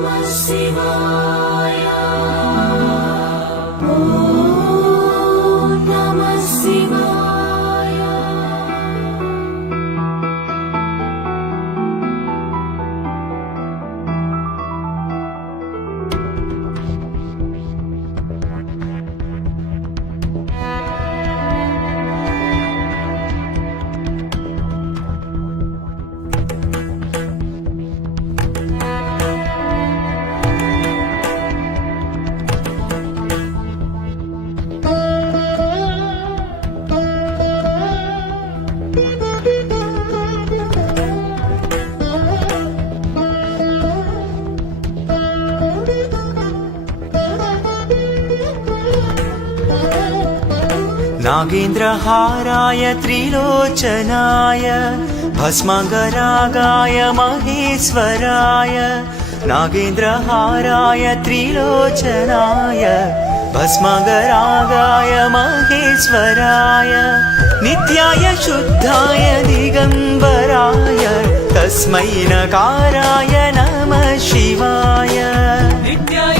नमः शिवाय। ॐ नमः शिवाय। नागेन्द्रहाराय त्रिलोचनाय भस्मगरागाय महेश्वराय नागेन्द्रहाराय त्रिलोचनाय भस्मगरागाय महेश्वराय नित्याय शुद्धाय दिगम्बराय तस्मै नकाराय नमः शिवाय। नित्याय